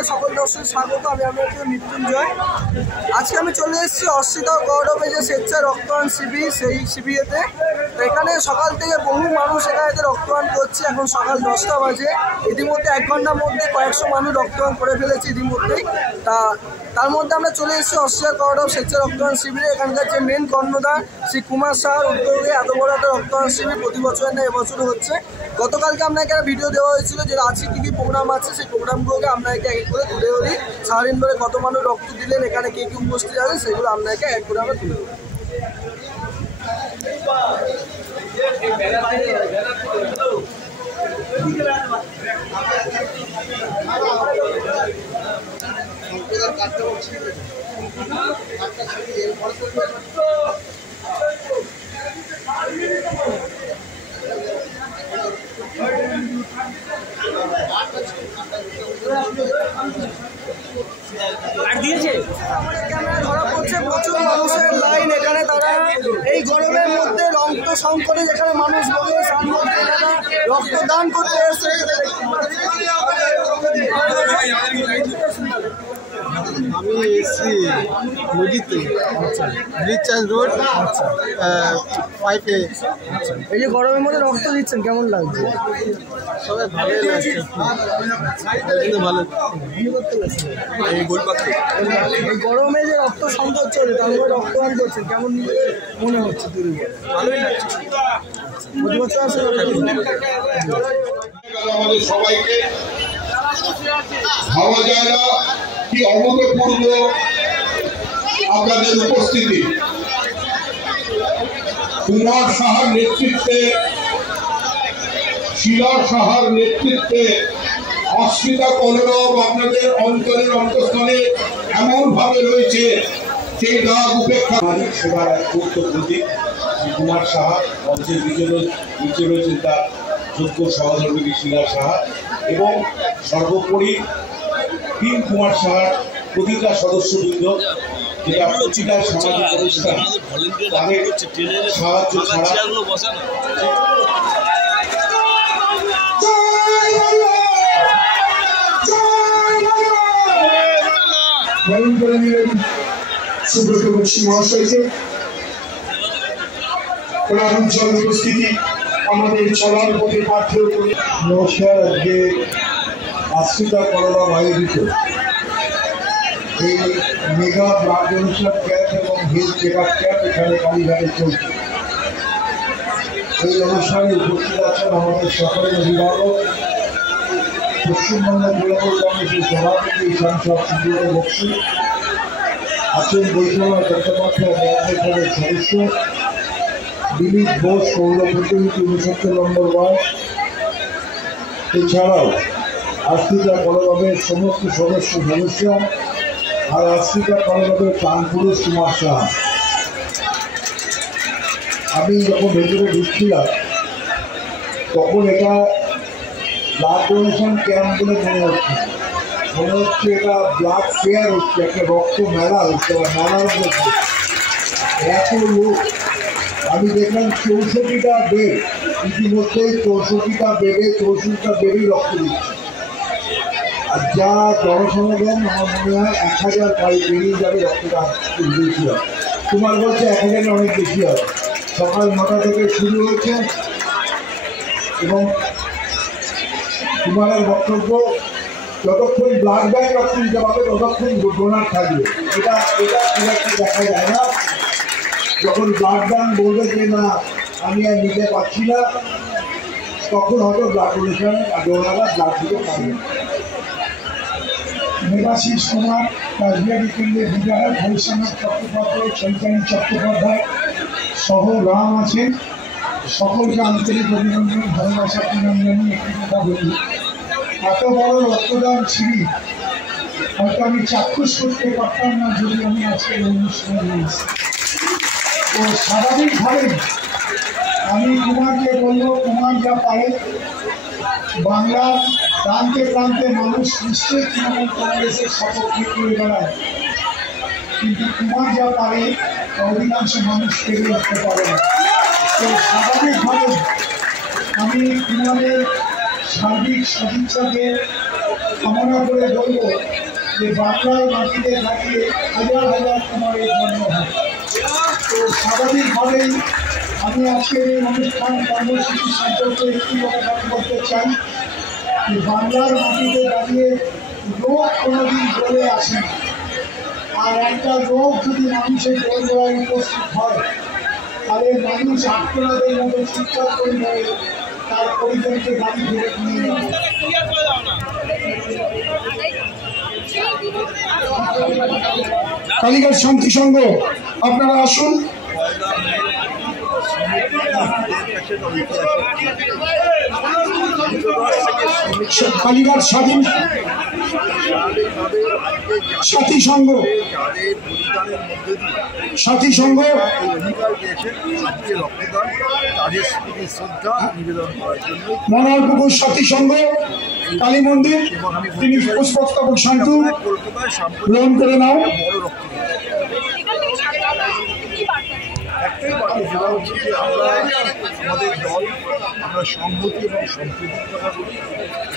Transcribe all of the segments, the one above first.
চ্যানেলকে সকল দর্শক স্বাগত। আমি আপনাদের মৃত্যুঞ্জয়। আজকে আমি চলে এসেছি অস্মিতা গৌরবে যে স্বেচ্ছায় রক্তদান শিবির, সেই শিবিরেতে। এখানে সকাল থেকে বহু মানুষ এখানে রক্তদান করছে। এখন সকাল 10টা বাজে। ইতিমধ্যে 1 ঘন্টার মধ্যে কয়েকশো মানুষ রক্তদান করে ফেলেছে ইতিমধ্যেই। তার মধ্যে আমরা চলে এসেছি অস্মিতা গৌরব স্বেচ্ছায় রক্তদান শিবিরে। এখানকার যে মেন কর্ণধার শ্রী কুমার সাহার উদ্যোগে এত বড় একটা রক্তদান শিবির প্রতি বছরের না এবছরও হচ্ছে। গতকালকে আপনাকে একটা ভিডিও দেওয়া হয়েছিল যে আজকে কী কী প্রোগ্রাম আছে, সেই প্রোগ্রামগুলোকে আপনাকে এক করে তুলে ধরি। সারাদিন ধরে কত মানুষ রক্ত দিলেন, এখানে কে কী উপস্থিত আছে, সেগুলো আপনাকে এক করে আমরা তুলে ধরি। ক্যামেরা ধরা পড়ছে প্রচুর মানুষের লাইন এখানে। তারা এই গরমের মধ্যে রক্ত সংকটে যেখানে মানুষ বলে তার মধ্যে তারা রক্তদান করতে এসেছে। আমি এসছি নদীতে, ব্রিজ চার্জ রোড 5A। এই যে গরমের মধ্যে রক্ত দিচ্ছেন, কেমন লাগছে? সবাই ভালোই লাগছে, ভালো। এই গরমে যে রক্ত সংকট চলে, তার মধ্যে রক্তদান করছেন, কেমন মনে হচ্ছে? ভালোই লাগছে। প্রতি বছর আসলে আমাদের সবাইকে ভাবা যায় না কি অভূতপূর্ব আপনাদের উপস্থিতি। কুমার সাহার নেতৃত্বে, শিলা সাহার নেতৃত্বে অস্মিতা কলরব আপনাদের অন্তরের অন্তঃস্থলে এমন ভাবে রয়েছে সেই রাগ উপেক্ষা। সেবার এক গুরুত্বপূর্ণ দিক কুমার সাহা মঞ্চের নিচে রয়েছেন তার যোগ্য সহধর্মিনী শিলা সাহা এবং সর্বোপরি টিম কুমার সাহার প্রতিটা সদস্যবৃন্দ, যেটা প্রতিটা সামাজিক অনুষ্ঠান তাদের সাহায্য ছাড়া সুব্রত বক্সী মহাশয়কে অঞ্চল উপস্থিতি আমাদের চলার পথে পাঠ্য করে। নমস্কার। আজকে অস্মিতা কলরব আয়োজিত এই মেগা ব্লাড ডোনেশন ক্যাম্প এবং হেলথ চেক আপ ক্যাম্প এখানে কালীঘাটে চলছে। এই অনুষ্ঠানে উপস্থিত আছেন আমাদের সকলের অভিভাবক, পশ্চিমবঙ্গ তৃণমূল কংগ্রেসের সভাপতি সাংসদ সুব্রত বক্সী, আছেন বৈষ্ণব চট্টোপাধ্যায় মেয়রের সদস্য, দিলীপ ঘোষ পৌর প্রতিনিধি 69 নম্বর ওয়ার্ড, এছাড়াও অস্মিতা কলরবের সমস্ত সদস্য আর অস্মিতা কলরবের প্রাণপুরুষ কুমার সাহা। আমি যখন ভেতরে ঢুকছিলাম তখন এটা ব্লাড ডোনেশন ক্যাম্প বলে মনে হচ্ছে এটা ব্লাড ফেয়ার হচ্ছে, একটা রক্ত মেলা হচ্ছে বা মেলার মধ্যে এত লোক। আমি দেখলাম 64টা বেড, ইতিমধ্যেই 64টা বেডেই রক্ত দিচ্ছে। আর যা জনসমাগম আমার মনে হয় 1000 পেরিয়ে যাবে রক্তদান বেশি হবে। তোমার বলছে 1000 অনেক বেশি হবে। সকাল 9টা থেকে শুরু হয়েছে এবং তোমার বক্তব্য যতক্ষণ ব্লাড ব্যাংক রক্ত দিতে পারবে ততক্ষণ ডোনার থাকবে। এটা খুব একটা দেখা যায় না। যখন ব্লাড ব্যাংক বলবে যে না আমি আর নিতে পারছি না, তখন হয়তো ব্লাড ডোনেশন আর ডোনাররা ব্লাড দিতে পারবে। দেবাশিস কুমার রাজবিহারী কেন্দ্রের বিধায়ক, হরিশচন্দ্র চট্টোপাধ্যায়, চৈতালি চট্টোপাধ্যায় সহ রাম আছেন। সকলকে আন্তরিক অভিনন্দন, ভালোবাসা অভিনন্দন। একটি কথা বলি, এত বড় রক্তদান শিবির হয়তো আমি চাক্ষুষ করতে পারতাম না যদি আমি আজকে এই অনুষ্ঠানে রয়েছি। তো স্বাভাবিকভাবে আমি কুমারকে বলবো, কুমার যা পারে বাংলার প্রান্তে প্রান্তে মানুষ নিশ্চয়ই তৃণমূল কংগ্রেসের সপক্ষে করে বেড়ায়, কিন্তু কুমার যা পারে অধিকাংশ মানুষ পেরে উঠতে পারে না। তো স্বাভাবিকভাবে আমি কুমারের সার্বিক সদিচ্ছাকে কামনা করে বলবো যে বাংলার মাটিতে দাঁড়িয়ে হাজার হাজার কুমারের জন্ম হয়। তো স্বাভাবিকভাবেই আমি আজকের এই অনুষ্ঠান কর্মসূচি সম্পর্কে একটি কথা বলতে চাই যে বাংলার মাটিতে দাঁড়িয়ে রোগ কোনোদিন বলে আসে না। আর একটা রোগ যদি মানুষের পরিবারে উপস্থিত হয় তাহলে মানুষ আত্মনাদের মতো চিৎকার করে নেয়, তার পরিবারকে বাড়ি ফিরে নিয়ে যাবে। কালীঘাট শান্তি সংঘ আপনারা আসুন। কালীঘাট সাথী সংঘ মনোহরপুকুর সাথী সংঘ কালী মন্দির, তিনি পুষ্পস্তবক শান্তু গ্রহণ করে নাও। একটাই বার্তা দেওয়া হচ্ছে যে আমরা আমাদের দল আমরা সংহতি এবং সম্প্রীতির কথা বলি।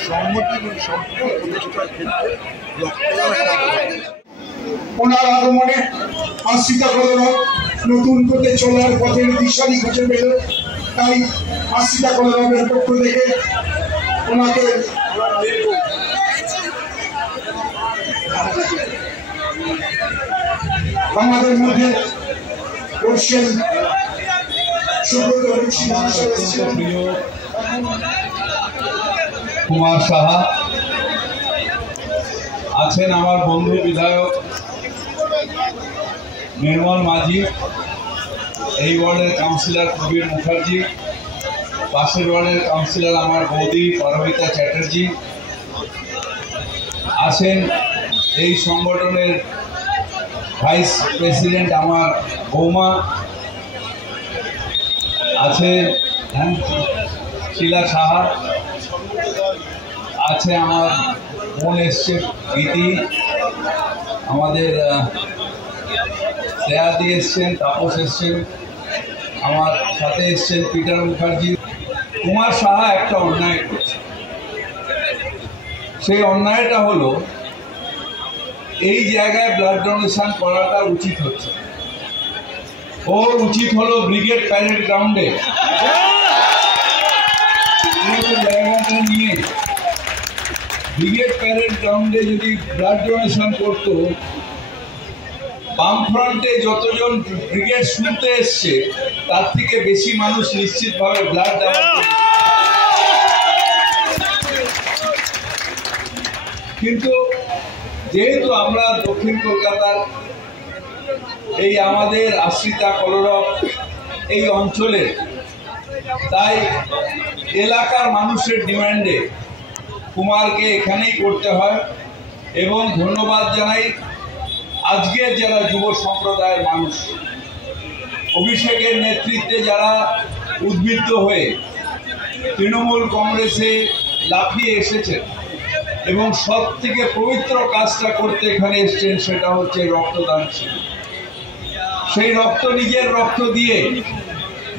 সংহতি এবং সম্প্রীতি প্রতিষ্ঠার ক্ষেত্রে ওনার আগমনে আশ্রিতা কলরব নতুন পথে চলার পথের দিশারি খুঁজে পেল। তাই আশ্রিতা কলরবের পক্ষ থেকে ওনাকে আমাদের মধ্যে বসছেন কুমার সাহা আছেন, আমার বন্ধু বিধায়ক নির্মল মাঝি, এই ওয়ার্ডের কাউন্সিলর কবির মুখার্জি, পাশের ওয়ার্ডের কাউন্সিলর আমার বৌদি পারমিতা চ্যাটার্জি, আছেন এই সংগঠনের ভাইস প্রেসিডেন্ট আমার বৌমা, আছে শিলা সাহা, আছে আমার বোন এসছে গীতি, আমাদের শ্রেয়াদি এসছেন, তাপস এসছেন, আমার সাথে এসছেন পিটার মুখার্জি। কুমার সাহা একটা অন্যায় করছে, সেই অন্যায়টা হলো এই জায়গায় ব্লাড ডোনেশন করাটা উচিত হচ্ছে। ওর উচিত হলো ব্রিগেড প্যারেড গ্রাউন্ডে জায়গাটা নিয়ে ব্রিগেড প্যারেড গ্রাউন্ডে যদি ব্লাড ডোনেশন করত, বামফ্রন্টে যতজন ব্রিগেড শুনতে এসছে তার থেকে বেশি মানুষ নিশ্চিতভাবে ব্লাড দেওয়া। কিন্তু যেহেতু আমরা দক্ষিণ কলকাতার এই আমাদের আশ্রিতা কলরব এই অঞ্চলের, তাই এলাকার মানুষের ডিমান্ডে কুমারকে এখানেই করতে হয়। এবং ধন্যবাদ জানাই আজকের যারা যুব সম্প্রদায়ের মানুষ, অভিষেকের নেতৃত্বে যারা উদ্বুদ্ধ হয়ে তৃণমূল কংগ্রেসে লাফিয়ে এসেছেন এবং সব থেকে পবিত্র কাজটা করতে এখানে এসছেন, সেটা হচ্ছে রক্তদান শিবির। সেই রক্ত, নিজের রক্ত দিয়ে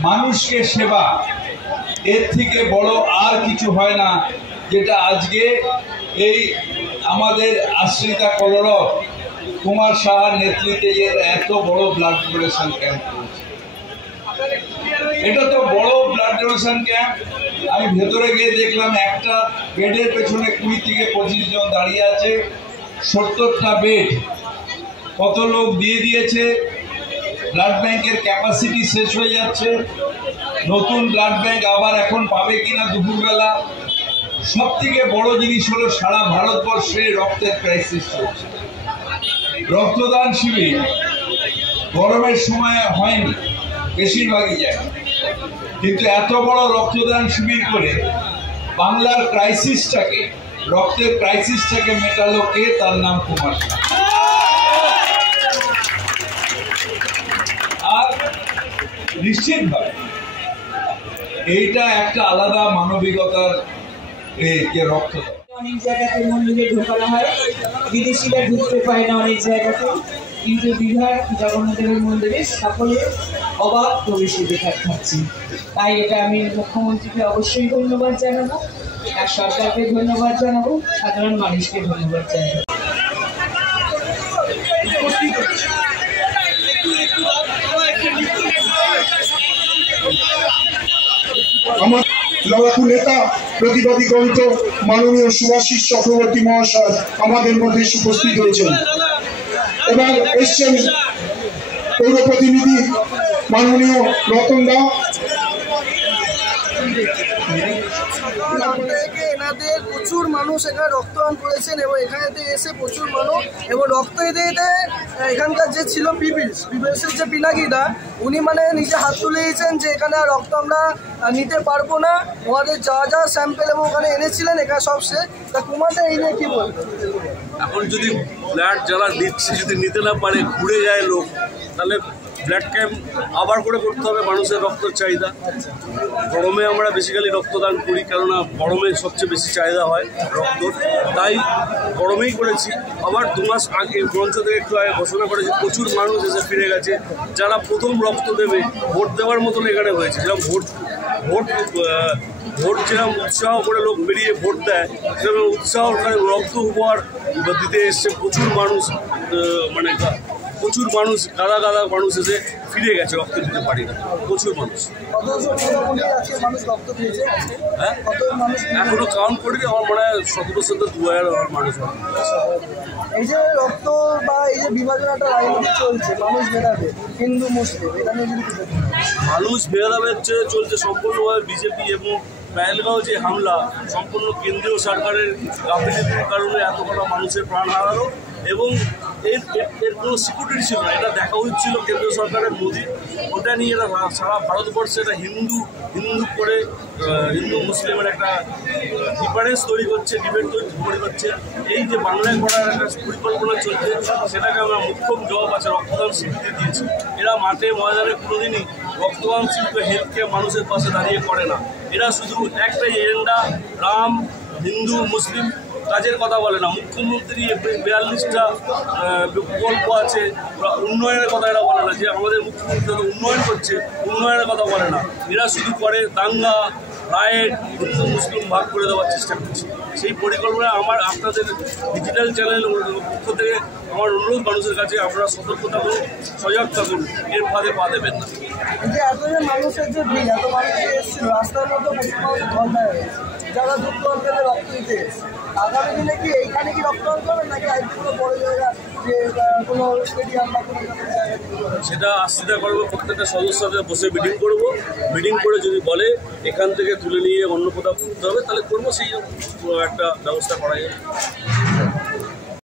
মানুষকে সেবা, এর থেকে বড় আর কিছু হয় না, যেটা আজকে এই আমাদের আশ্রিতা কলরব কুমার সাহার নেতৃত্বে এত বড় ব্লাড ডোনেশন ক্যাম্প করেছে। এটা তো বড় ব্লাড ডোনেশন ক্যাম্প। আমি ভেতরে গিয়ে দেখলাম একটা বেডের পেছনে 20 থেকে 25 জন দাঁড়িয়ে আছে, 70টা বেড। কত লোক দিয়ে দিয়েছে, ব্লাড ব্যাংকের ক্যাপাসিটি শেষ হয়ে যাচ্ছে, নতুন ব্লাড ব্যাংক আবার এখন পাবে কিনা দুপুরবেলা। সব থেকে বড় জিনিস হলো সারা ভারতবর্ষে রক্তের ক্রাইসিস চলছে। রক্তদান শিবির গরমের সময় হয়নি বেশিরভাগই জায়গায়, কিন্তু এত বড় রক্তদান শিবির করে বাংলার ক্রাইসিসটাকে, রক্তের ক্রাইসিসটাকে মেটালো কে? তার নাম কুমার। আর নিশ্চিতভাবে এইটা একটা আলাদা মানবিকতার যে রক্তদান। অনেক জায়গাতে মন্দিরে ঢোকানো হয়, বিদেশিরা ঢুকতে পায় না অনেক জায়গাতে, কিন্তু দীঘার জগন্নাথদেবের মন্দিরে সকলে অবাক প্রবেশে দেখা খাচ্ছি। তাই এটা আমি মুখ্যমন্ত্রীকে অবশ্যই ধন্যবাদ জানাবো। আর সরকারকে ধন্যবাদ জানাবো, সাধারণ মানুষকে ধন্যবাদ জানাবো। আমার লড়াকু নেতা প্রতিবাদী গ্রন্থ মাননীয় সুভাষিস চক্রবর্তী মহাশয় আমাদের মধ্যে উপস্থিত হয়েছেন। এবার এসছেন পৌর প্রতিনিধি মাননীয় রতন দা। এনাদের প্রচুর মানুষ এখানে রক্তদান করেছেন এবং এখানে এসে প্রচুর মানুষ এবং রক্ত দিতে এখানকার যে ছিল পিপিএসের যে পিনাকিদা উনি মানে নিজে হাত তুলে দিয়েছেন যে এখানে আর রক্ত আমরা নিতে পারবো না, ওনাদের যা যা স্যাম্পেল এবং ওখানে এনেছিলেন এখানে সব শেষ। তা তোমাদের এই নিয়ে কী বলবেন? এখন যদি ব্লাড যারা দিচ্ছে যদি নিতে না পারে ঘুরে যায় লোক, তাহলে ব্লাড ক্যাম্প আবার করে করতে হবে। মানুষের রক্তের চাহিদা গরমে আমরা বেসিক্যালি রক্তদান করি, কেননা গরমে সবচেয়ে বেশি চাহিদা হয় রক্ত, তাই গরমেই করেছি। আবার 2 মাস আগে মঞ্চ থেকে একটু আগে ঘোষণা করেছে প্রচুর মানুষ এসে ফিরে গেছে যারা প্রথম রক্ত দেবে। ভোট দেওয়ার মতন এখানে হয়েছে, যেরকম ভোট যেরকম উৎসাহ করে লোক বেরিয়ে ভোট দেয় সেরকম উৎসাহ রক্ত উপহার দিতে এসছে প্রচুর মানুষ। মানে প্রচুর মানুষ গাদা মানুষ এসে ফিরে গেছে, রক্ত দিতে পারি না। প্রচুর মানুষ হ্যাঁ এখনো কাউন্ট করিনি, আমার মনে হয় 1700-2000 মানুষ। এই যে রক্ত বা এই যে বিভাজনটা রাজনীতি চলছে, মানুষ ভেদাভেদ হিন্দু মুসলিম, এখানে মানুষ ভেদাভেদ চলছে সম্পূর্ণভাবে বিজেপি এবং পেহেলগাঁও যে হামলা সম্পূর্ণ কেন্দ্রীয় সরকারের গাফিলতির কারণে এত কটা মানুষের প্রাণ হারালো এবং এর কোনো সিকিউরিটি ছিল না। এটা দেখা হচ্ছিল কেন্দ্রীয় সরকারের মোদি, ওটা নিয়ে এরা সারা ভারতবর্ষে এটা হিন্দু করে হিন্দু মুসলিমের একটা ডিফারেন্স তৈরি করছে, ডিবেট তৈরি করছে। এই যে বাংলায় করার একটা পরিকল্পনা চলছে সেটাকে আমরা মুখ্যম জবাব আছে রক্তদান শিবিরে দিয়েছি। এরা মাঠে ময়দানে কোনোদিনই রক্তদান শিল্প হেলথ কেয়ার মানুষের পাশে দাঁড়িয়ে করে না। এরা শুধু একটাই এজেন্ডা, রাম হিন্দু মুসলিম কাজের কথা বলে না। মুখ্যমন্ত্রী 42টা প্রকল্প আছে, উন্নয়নের কথা এরা বলে না, যে আমাদের মুখ্যমন্ত্রী উন্নয়ন করছে উন্নয়নের কথা বলে না। এরা শুধু করে দাঙ্গা রায়েট, হিন্দু মুসলিম ভাগ করে দেওয়ার চেষ্টা করছে। সেই পরিকল্পনা আপনাদের ডিজিটাল চ্যানেল পক্ষ থেকে আমার অনুরোধ মানুষের কাছে, আপনারা সতর্ক থাকুন, সজাগ থাকুন, এর ফাঁদে পা দেবেন না। মানুষের যে ভিড়, এত মানুষ এসেছিল রাস্তার মধ্যে যারা দুটো অঞ্চলে রক্ত দিতে এসেছে, আগামী দিনে কি এইখানে কি রক্তদান করবেন নাকি কোনো বড় জায়গা যে কোনো স্টেডিয়াম বা কোনো সেটা আস্থা করবো। প্রত্যেকটা সদস্যদের বসে মিটিং করবো, মিটিং করে যদি বলে এখান থেকে তুলে নিয়ে অন্য কোথাও করতে হবে তাহলে করবো, সেই একটা ব্যবস্থা করা যাবে।